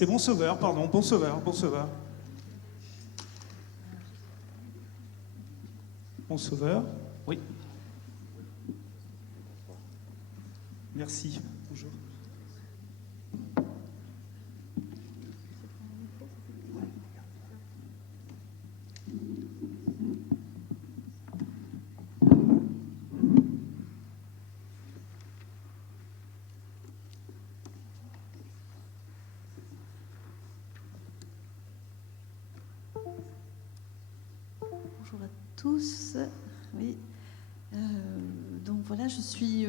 C'est Bon Sauveur, pardon, Bon Sauveur, Bon Sauveur. Bon Sauveur, oui. Merci, bonjour. Bonjour à tous. Oui. Donc voilà, je suis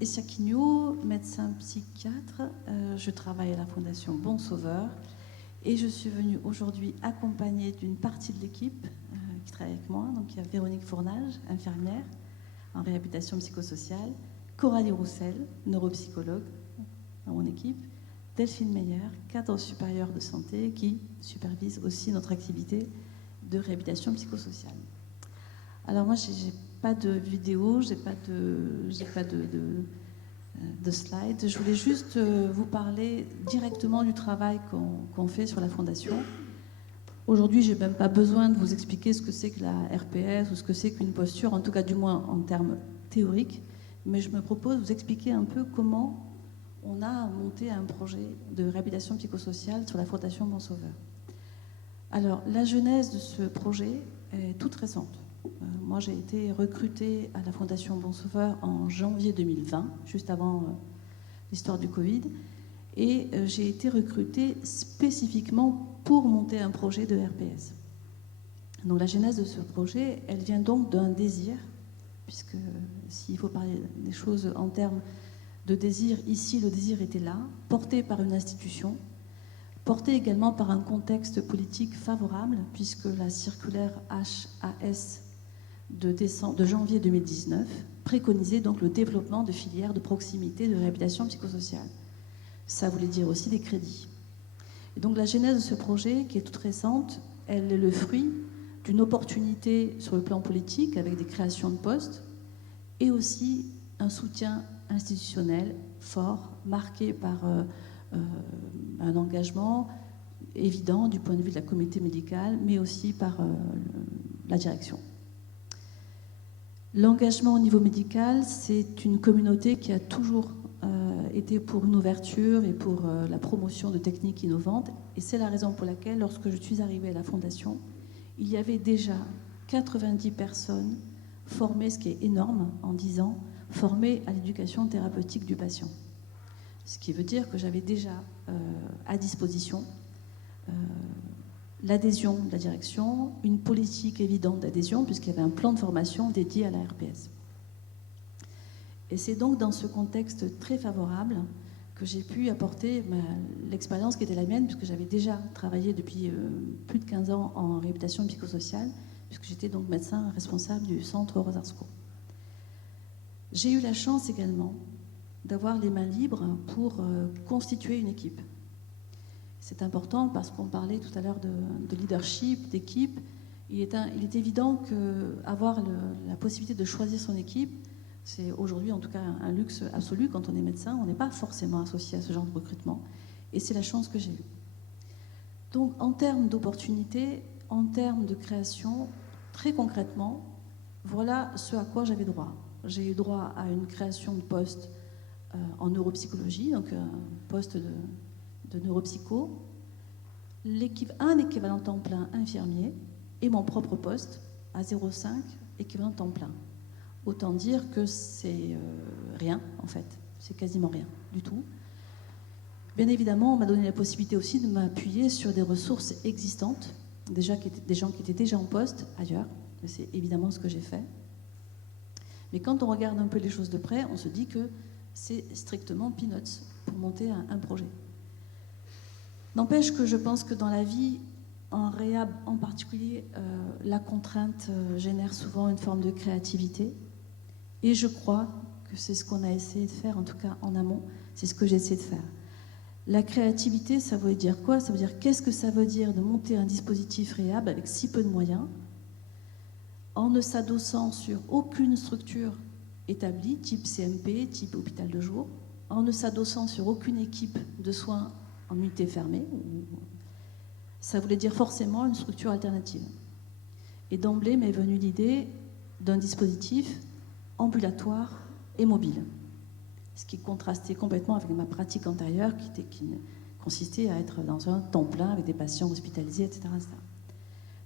Essia Quignot, médecin psychiatre. Je travaille à la Fondation Bon Sauveur et je suis venue aujourd'hui accompagnée d'une partie de l'équipe qui travaille avec moi. Donc il y a Véronique Fournage, infirmière en réhabilitation psychosociale, Coralie Roussel, neuropsychologue dans mon équipe, Delphine Meyer, cadre supérieur de santé qui supervise aussi notre activité de réhabilitation psychosociale. Alors moi, j'ai pas de vidéo, j'ai pas de slide. Je voulais juste vous parler directement du travail qu'on fait sur la Fondation. Aujourd'hui, j'ai même pas besoin de vous expliquer ce que c'est que la RPS ou ce que c'est qu'une posture, en tout cas du moins en termes théoriques, mais je me propose de vous expliquer un peu comment on a monté un projet de réhabilitation psychosociale sur la Fondation Bon Sauveur. Alors, la genèse de ce projet est toute récente. Moi, j'ai été recrutée à la Fondation Bon Sauveur en janvier 2020, juste avant l'histoire du Covid, et j'ai été recrutée spécifiquement pour monter un projet de RPS. Donc, la genèse de ce projet, elle vient donc d'un désir, puisque s'il faut parler des choses en termes de désir, ici, le désir était là, porté par une institution, porté également par un contexte politique favorable, puisque la circulaire HAS de janvier 2019 préconisait donc le développement de filières de proximité de réhabilitation psychosociale. Ça voulait dire aussi des crédits. Et donc la genèse de ce projet, qui est toute récente, elle est le fruit d'une opportunité sur le plan politique avec des créations de postes et aussi un soutien institutionnel fort, marqué par un engagement évident du point de vue de la communauté médicale, mais aussi par la direction. L'engagement au niveau médical, c'est une communauté qui a toujours été pour une ouverture et pour la promotion de techniques innovantes. Et c'est la raison pour laquelle, lorsque je suis arrivée à la Fondation, il y avait déjà 90 personnes formées, ce qui est énorme en 10 ans, formées à l'éducation thérapeutique du patient. Ce qui veut dire que j'avais déjà à disposition l'adhésion de la direction, une politique évidente d'adhésion, puisqu'il y avait un plan de formation dédié à la RPS. Et c'est donc dans ce contexte très favorable que j'ai pu apporter l'expérience qui était la mienne, puisque j'avais déjà travaillé depuis plus de 15 ans en réhabilitation psychosociale, puisque j'étais donc médecin responsable du centre Rosarsko. J'ai eu la chance également d'avoir les mains libres pour constituer une équipe. C'est important parce qu'on parlait tout à l'heure de leadership, d'équipe. Il est évident qu'avoir la possibilité de choisir son équipe, c'est aujourd'hui en tout cas un luxe absolu. Quand on est médecin, on n'est pas forcément associé à ce genre de recrutement. Et c'est la chance que j'ai eue. Donc en termes d'opportunités, en termes de création, très concrètement, voilà ce à quoi j'avais droit. J'ai eu droit à une création de poste en neuropsychologie, donc un poste de neuropsycho, un équivalent temps plein infirmier et mon propre poste à 0,5 équivalent temps plein. Autant dire que c'est rien en fait, c'est quasiment rien du tout. Bien évidemment, on m'a donné la possibilité aussi de m'appuyer sur des ressources existantes, des gens qui étaient déjà en poste ailleurs, c'est évidemment ce que j'ai fait. Mais quand on regarde un peu les choses de près, on se dit que c'est strictement peanuts pour monter un projet. N'empêche que je pense que dans la vie, en réhab en particulier, la contrainte génère souvent une forme de créativité. Et je crois que c'est ce qu'on a essayé de faire, en tout cas en amont, c'est ce que j'ai essayé de faire. La créativité, ça veut dire quoi? Ça veut dire qu'est-ce que ça veut dire de monter un dispositif réhab avec si peu de moyens, en ne s'adossant sur aucune structure établie, type CMP, type hôpital de jour, en ne s'adossant sur aucune équipe de soins en unité fermée. Ça voulait dire forcément une structure alternative. Et d'emblée m'est venue l'idée d'un dispositif ambulatoire et mobile, ce qui contrastait complètement avec ma pratique antérieure qui consistait à être dans un temps plein avec des patients hospitalisés, etc., etc.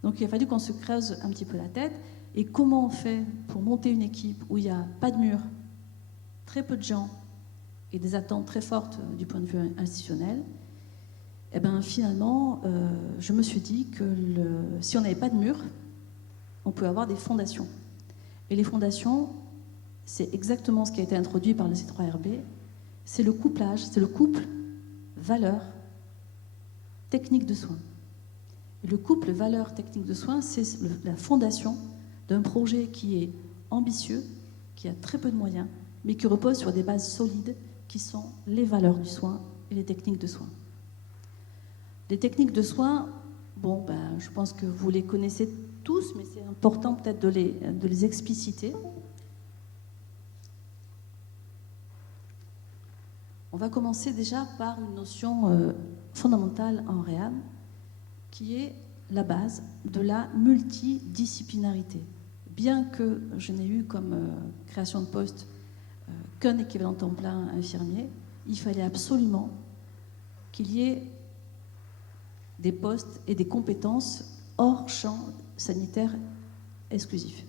Donc il a fallu qu'on se creuse un petit peu la tête. Et comment on fait pour monter une équipe où il n'y a pas de mur, très peu de gens et des attentes très fortes du point de vue institutionnel? Eh bien finalement, je me suis dit que si on n'avait pas de mur, on peut avoir des fondations. Et les fondations, c'est exactement ce qui a été introduit par le C3RB, c'est le couplage, c'est le couple valeur-technique de soins. Et le couple valeur-technique de soins, c'est la fondation d'un projet qui est ambitieux, qui a très peu de moyens, mais qui repose sur des bases solides qui sont les valeurs du soin et les techniques de soins. Les techniques de soins, je pense que vous les connaissez tous, mais c'est important peut-être de les expliciter. On va commencer déjà par une notion fondamentale en réhab, qui est la base de la multidisciplinarité. Bien que je n'ai eu comme création de poste qu'un équivalent temps plein infirmier, il fallait absolument qu'il y ait des postes et des compétences hors champ sanitaire exclusif.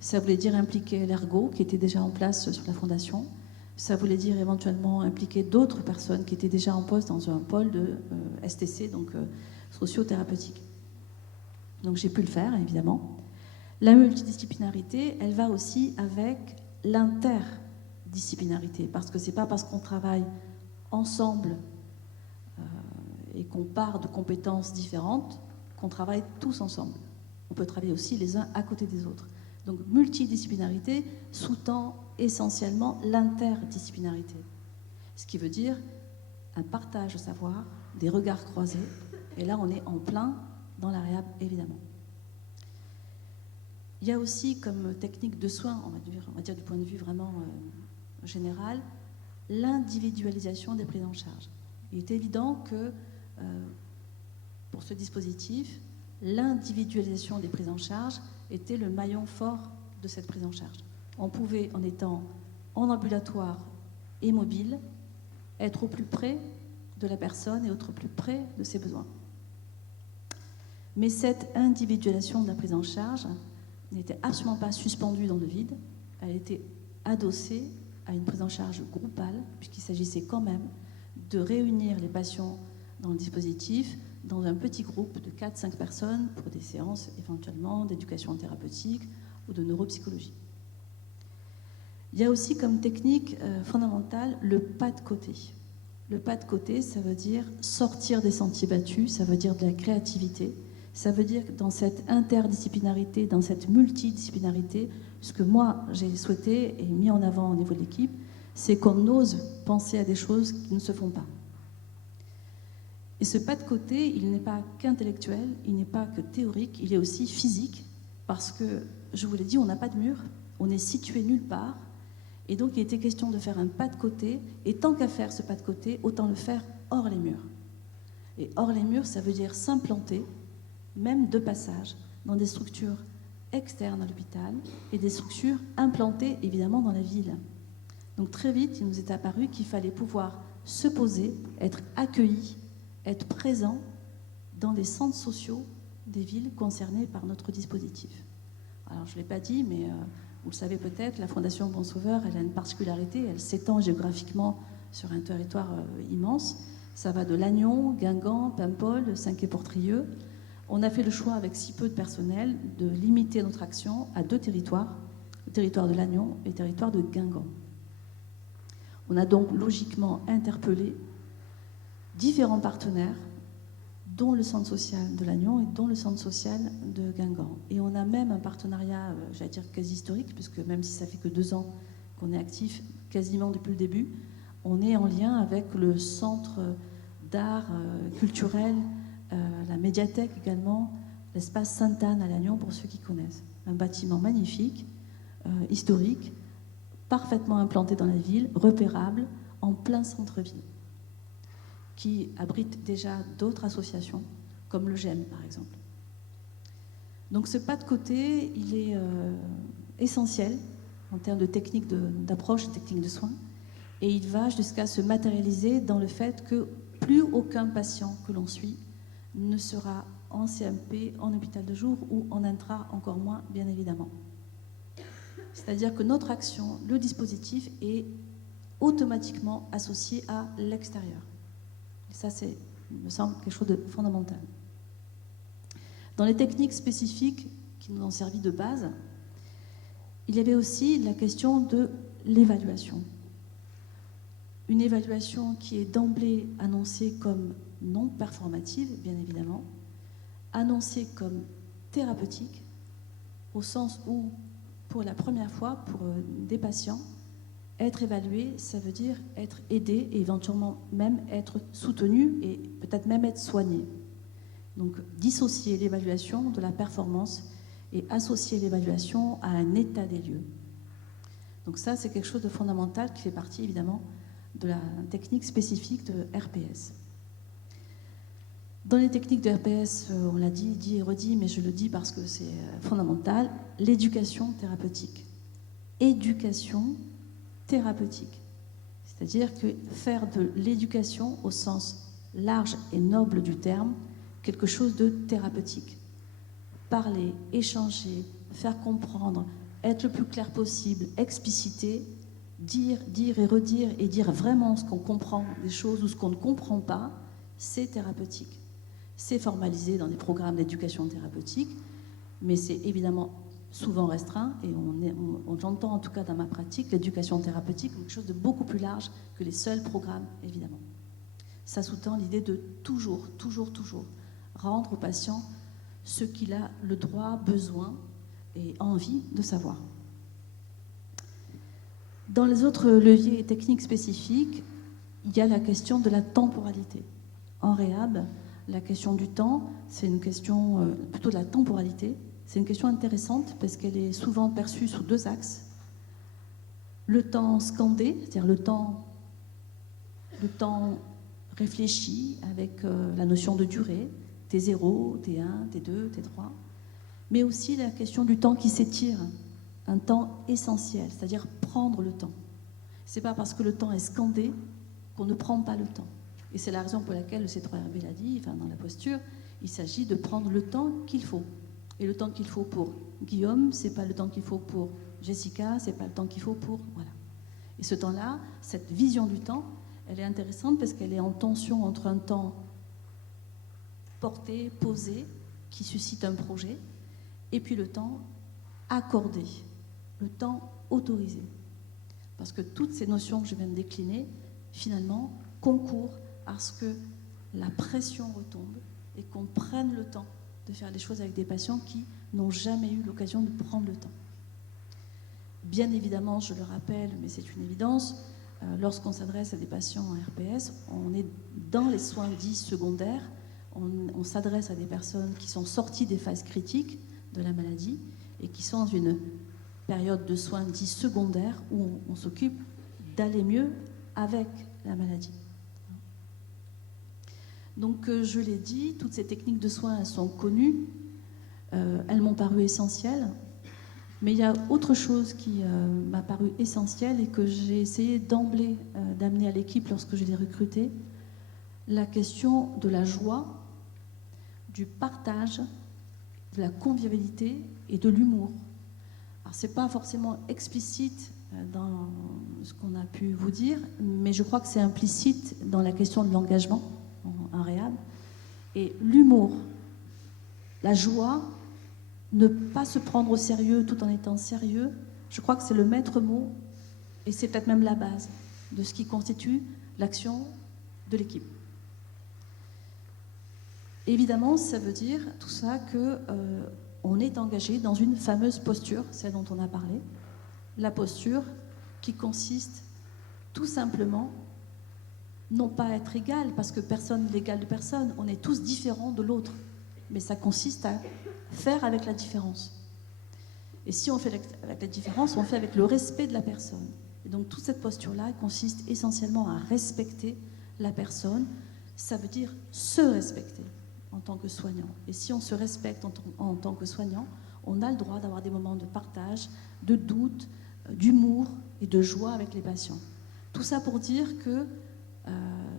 Ça voulait dire impliquer l'ergo qui était déjà en place sur la fondation. Ça voulait dire éventuellement impliquer d'autres personnes qui étaient déjà en poste dans un pôle de STC, donc socio-thérapeutique. Donc j'ai pu le faire, évidemment. La multidisciplinarité, elle va aussi avec l'interdisciplinarité, parce que c'est pas parce qu'on travaille ensemble et qu'on part de compétences différentes qu'on travaille tous ensemble. On peut travailler aussi les uns à côté des autres. Donc multidisciplinarité sous-tend essentiellement l'interdisciplinarité, ce qui veut dire un partage de savoir, des regards croisés, et là on est en plein dans la réhab évidemment. Il y a aussi comme technique de soins, on va dire du point de vue vraiment général, l'individualisation des prises en charge. Il est évident que pour ce dispositif, l'individualisation des prises en charge était le maillon fort de cette prise en charge. On pouvait, en étant en ambulatoire et mobile, être au plus près de la personne et être au plus près de ses besoins. Mais cette individualisation de la prise en charge n'était absolument pas suspendue dans le vide, elle était adossée à une prise en charge groupale, puisqu'il s'agissait quand même de réunir les patients dans le dispositif dans un petit groupe de 4-5 personnes pour des séances éventuellement d'éducation thérapeutique ou de neuropsychologie. Il y a aussi comme technique fondamentale le pas de côté. Le pas de côté, ça veut dire sortir des sentiers battus, ça veut dire de la créativité, ça veut dire que dans cette interdisciplinarité, dans cette multidisciplinarité, ce que moi j'ai souhaité et mis en avant au niveau de l'équipe, c'est qu'on ose penser à des choses qui ne se font pas. Et ce pas de côté, il n'est pas qu'intellectuel, il n'est pas que théorique, il est aussi physique, parce que, je vous l'ai dit, on n'a pas de mur, on est situé nulle part, et donc il était question de faire un pas de côté, et tant qu'à faire ce pas de côté, autant le faire hors les murs. Et hors les murs, ça veut dire s'implanter, même de passage, dans des structures externes à l'hôpital, et des structures implantées, évidemment, dans la ville. Donc très vite, il nous est apparu qu'il fallait pouvoir se poser, être accueilli, être présent dans les centres sociaux des villes concernées par notre dispositif. Alors, je ne l'ai pas dit, mais vous le savez peut-être, la Fondation Bon Sauveur, elle a une particularité, elle s'étend géographiquement sur un territoire immense. Ça va de Lannion, Guingamp, Paimpol, Saint-Quay-Portrieux. On a fait le choix, avec si peu de personnel, de limiter notre action à 2 territoires, le territoire de Lannion et le territoire de Guingamp. On a donc logiquement interpellé différents partenaires, dont le centre social de Lannion et dont le centre social de Guingamp. Et on a même un partenariat, j'allais dire quasi historique, puisque même si ça fait que 2 ans qu'on est actif, quasiment depuis le début, on est en lien avec le centre d'art culturel, la médiathèque également, l'espace Sainte-Anne à Lannion, pour ceux qui connaissent. Un bâtiment magnifique, historique, parfaitement implanté dans la ville, repérable, en plein centre-ville. qui abrite déjà d'autres associations, comme le GEM par exemple. Donc ce pas de côté, il est essentiel en termes de technique d'approche, de technique de soins, et il va jusqu'à se matérialiser dans le fait que plus aucun patient que l'on suit ne sera en CMP, en hôpital de jour ou en intra, encore moins, bien évidemment. C'est-à-dire que notre action, le dispositif, est automatiquement associé à l'extérieur. Et ça, c'est, il me semble, quelque chose de fondamental. Dans les techniques spécifiques qui nous ont servi de base, il y avait aussi la question de l'évaluation. Une évaluation qui est d'emblée annoncée comme non performative, bien évidemment, annoncée comme thérapeutique, au sens où, pour la première fois, pour des patients, être évalué, ça veut dire être aidé et éventuellement même être soutenu et peut-être même être soigné. Donc, dissocier l'évaluation de la performance et associer l'évaluation à un état des lieux. Donc ça, c'est quelque chose de fondamental qui fait partie, évidemment, de la technique spécifique de RPS. Dans les techniques de RPS, on l'a dit et redit, mais je le dis parce que c'est fondamental, l'éducation thérapeutique. Éducation thérapeutique. C'est-à-dire que faire de l'éducation au sens large et noble du terme, quelque chose de thérapeutique. Parler, échanger, faire comprendre, être le plus clair possible, expliciter, dire et redire et dire vraiment ce qu'on comprend des choses ou ce qu'on ne comprend pas, c'est thérapeutique. C'est formalisé dans des programmes d'éducation thérapeutique, mais c'est évidemment souvent restreint et j'entends en tout cas dans ma pratique l'éducation thérapeutique comme quelque chose de beaucoup plus large que les seuls programmes, évidemment. Ça sous-tend l'idée de toujours rendre au patient ce qu'il a le droit, besoin et envie de savoir. Dans les autres leviers et techniques spécifiques, il y a la question de la temporalité. En réhab, la question du temps, c'est une question plutôt de la temporalité. C'est une question intéressante parce qu'elle est souvent perçue sous deux axes. Le temps scandé, c'est-à-dire le temps réfléchi avec la notion de durée, T0, T1, T2, T3, mais aussi la question du temps qui s'étire, un temps essentiel, c'est-à-dire prendre le temps. C'est pas parce que le temps est scandé qu'on ne prend pas le temps. Et c'est la raison pour laquelle le C3RB l'a dit, enfin dans la posture, il s'agit de prendre le temps qu'il faut. Et le temps qu'il faut pour Guillaume, c'est pas le temps qu'il faut pour Jessica, c'est pas le temps qu'il faut pour... Voilà. Et ce temps-là, cette vision du temps, elle est intéressante parce qu'elle est en tension entre un temps porté, posé, qui suscite un projet, et puis le temps accordé, le temps autorisé. Parce que toutes ces notions que je viens de décliner, finalement, concourent à ce que la pression retombe et qu'on prenne le temps de faire les choses avec des patients qui n'ont jamais eu l'occasion de prendre le temps. Bien évidemment, je le rappelle, mais c'est une évidence, lorsqu'on s'adresse à des patients en RPS, on est dans les soins dits secondaires, on s'adresse à des personnes qui sont sorties des phases critiques de la maladie et qui sont dans une période de soins dits secondaires où on s'occupe d'aller mieux avec la maladie. Donc, je l'ai dit, toutes ces techniques de soins, elles sont connues, elles m'ont paru essentielles, mais il y a autre chose qui m'a paru essentielle et que j'ai essayé d'emblée d'amener à l'équipe lorsque je l'ai recrutée, la question de la joie, du partage, de la convivialité et de l'humour. Alors, ce n'est pas forcément explicite dans ce qu'on a pu vous dire, mais je crois que c'est implicite dans la question de l'engagement en réhab. Et l'humour, la joie, ne pas se prendre au sérieux tout en étant sérieux, je crois que c'est le maître mot et c'est peut-être même la base de ce qui constitue l'action de l'équipe. Évidemment, ça veut dire tout ça qu'on est engagé dans une fameuse posture, celle dont on a parlé, la posture qui consiste tout simplement non pas à être égal, parce que personne n'est l'égal de personne, on est tous différents de l'autre, mais ça consiste à faire avec la différence. Et si on fait avec la différence, on fait avec le respect de la personne. Et donc toute cette posture-là consiste essentiellement à respecter la personne, ça veut dire se respecter en tant que soignant. Et si on se respecte en tant que soignant, on a le droit d'avoir des moments de partage, de doute, d'humour et de joie avec les patients. Tout ça pour dire que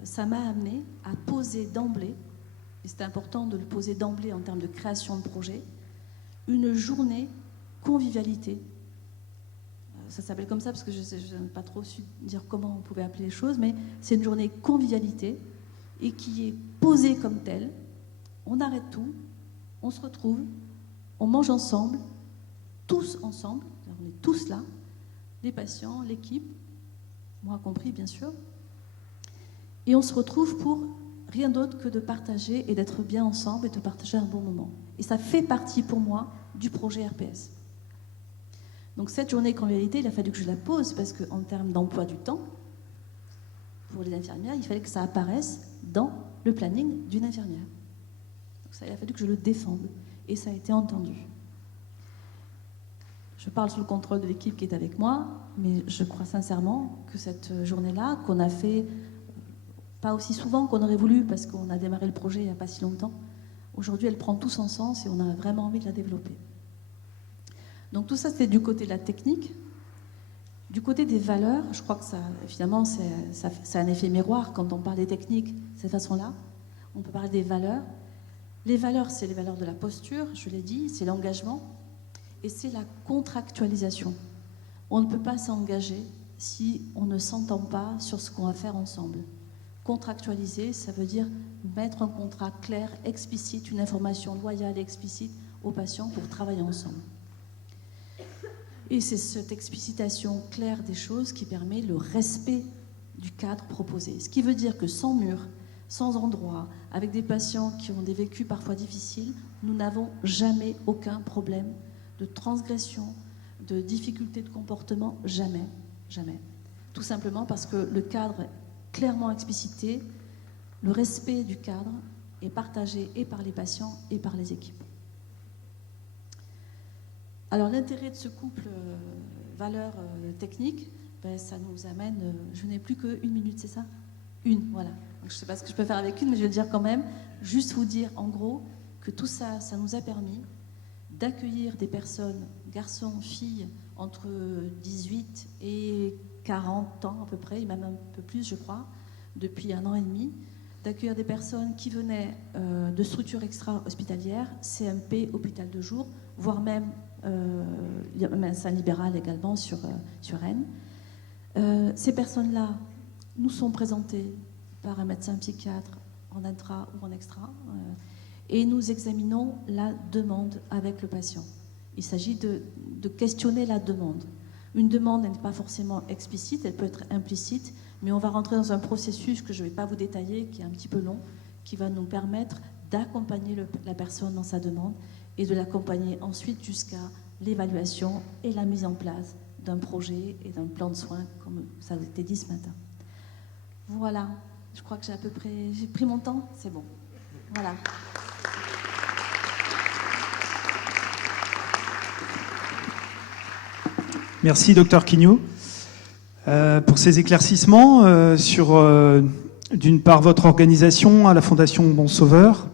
ça m'a amené à poser d'emblée, et c'est important de le poser d'emblée en termes de création de projet, une journée convivialité. Ça s'appelle comme ça parce que je n'ai pas trop su dire comment on pouvait appeler les choses, mais c'est une journée convivialité et qui est posée comme telle. On arrête tout, on se retrouve, on mange ensemble, tous ensemble, on est tous là, les patients, l'équipe, moi compris bien sûr, et on se retrouve pour rien d'autre que de partager et d'être bien ensemble et de partager un bon moment. Et ça fait partie pour moi du projet RPS. Donc cette journée convivialité, il a fallu que je la pose parce qu'en termes d'emploi du temps, pour les infirmières, il fallait que ça apparaisse dans le planning d'une infirmière. Donc ça, il a fallu que je le défende et ça a été entendu. Je parle sous le contrôle de l'équipe qui est avec moi, mais je crois sincèrement que cette journée-là, qu'on a fait pas aussi souvent qu'on aurait voulu parce qu'on a démarré le projet il n'y a pas si longtemps, aujourd'hui elle prend tout son sens et on a vraiment envie de la développer. Donc tout ça c'était du côté de la technique. Du côté des valeurs, je crois que ça, finalement, c'est un effet miroir quand on parle des techniques de cette façon-là. On peut parler des valeurs. Les valeurs, c'est les valeurs de la posture, je l'ai dit, c'est l'engagement et c'est la contractualisation. On ne peut pas s'engager si on ne s'entend pas sur ce qu'on va faire ensemble. Contractualiser, ça veut dire mettre un contrat clair, explicite, une information loyale et explicite aux patients pour travailler ensemble. Et c'est cette explicitation claire des choses qui permet le respect du cadre proposé. Ce qui veut dire que sans mur, sans endroit, avec des patients qui ont des vécus parfois difficiles, nous n'avons jamais aucun problème de transgression, de difficulté de comportement, jamais, jamais. Tout simplement parce que le cadre est clairement explicité, le respect du cadre est partagé et par les patients et par les équipes. Alors l'intérêt de ce couple valeurs-techniques, ça nous amène, je n'ai plus qu'une minute, c'est ça ? Une, voilà. Donc, je ne sais pas ce que je peux faire avec une, mais je vais le dire quand même. Juste vous dire en gros que tout ça, ça nous a permis d'accueillir des personnes, garçons, filles, entre 18 et 40 ans à peu près, et même un peu plus je crois, depuis 1 an et demi, d'accueillir des personnes qui venaient de structures extra-hospitalières, CMP, hôpital de jour, voire même médecin libéral également sur Rennes. Ces personnes-là nous sont présentées par un médecin psychiatre en intra ou en extra et nous examinons la demande avec le patient. Il s'agit de questionner la demande. Une demande n'est pas forcément explicite, elle peut être implicite, mais on va rentrer dans un processus que je ne vais pas vous détailler, qui est un petit peu long, qui va nous permettre d'accompagner la personne dans sa demande et de l'accompagner ensuite jusqu'à l'évaluation et la mise en place d'un projet et d'un plan de soins, comme ça a été dit ce matin. Voilà, je crois que j'ai pris mon temps, c'est bon. Voilà. Merci, Dr Quignou, pour ces éclaircissements sur, d'une part, votre organisation à la Fondation Bon Sauveur,